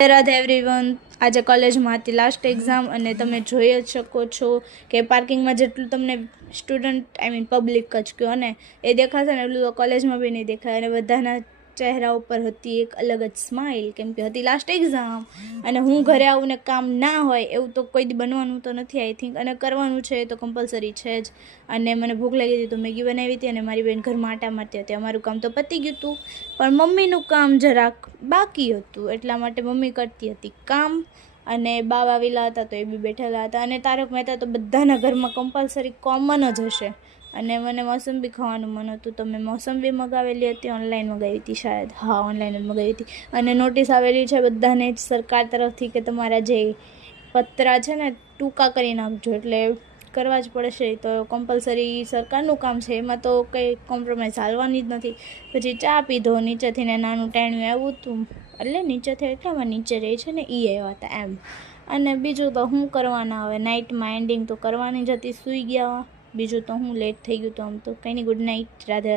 Radhe everyone. આજે કોલેજમાં હતી લાસ્ટ એક્ઝામ અને તમે જોઈ જ શકો છો કે પાર્કિંગમાં જેટલું તમને સ્ટુડન્ટ પબ્લિક જ કહો ને એ દેખાશે ને એટલું તો કોલેજમાં બી નહીં દેખાય. અને બધાના ચહેરા ઉપર હતી એક અલગ જ સ્માઇલ, કેમ કે હતી લાસ્ટ એક્ઝામ. અને હું ઘરે આવું ને કામ ના હોય એવું તો કોઈ દી બનવાનું તો નથી આઈ થિંક, અને કરવાનું છે એ તો કમ્પલસરી છે જ. અને મને ભૂખ લાગી હતી તો મેગી બનાવી હતી અને મારી બેન ઘરમાં આટા મારતી હતી. અમારું કામ તો પતી ગયું હતું પણ મમ્મીનું કામ જરાક બાકી હતું, એટલા માટે મમ્મી કરતી હતી કામ. અને બા વાવેલા હતા તો એ બી બેઠેલા હતા. અને તારક મહેતા તો બધાના ઘરમાં કમ્પલસરી કોમન જ હશે. અને મને મોસંબી ખાવાનું મન હતું તો મેં મોસંબી મગાવેલી હતી, ઓનલાઈન મગાવી હતી શાયદ, હા ઓનલાઈન જ મગાવી હતી. અને નોટિસ આવેલી છે બધાને જ સરકાર તરફથી કે તમારા જે પતરા છે ને ટૂંકા કરી નાખજો, એટલે કરવા જ પડશે. તો કમ્પલસરી સરકારનું કામ છે, એમાં તો કંઈ કોમ્પ્રોમાઇઝ હાલવાની જ નથી. પછી ચા પીધો, નીચેથી ને નાનું ટાણું આવ્યું હતું, એટલે નીચેથી એટલે આમાં નીચે રહે છે ને એ આવ્યા હતા એમ. અને બીજું તો શું કરવાના, હવે નાઇટમાં એન્ડિંગ તો કરવાની જ હતી, સૂઈ ગયા. બીજું તો હું લેટ થઈ ગયું તો આમ તો કંઈ નહીં. Good night, Radhe Radhe.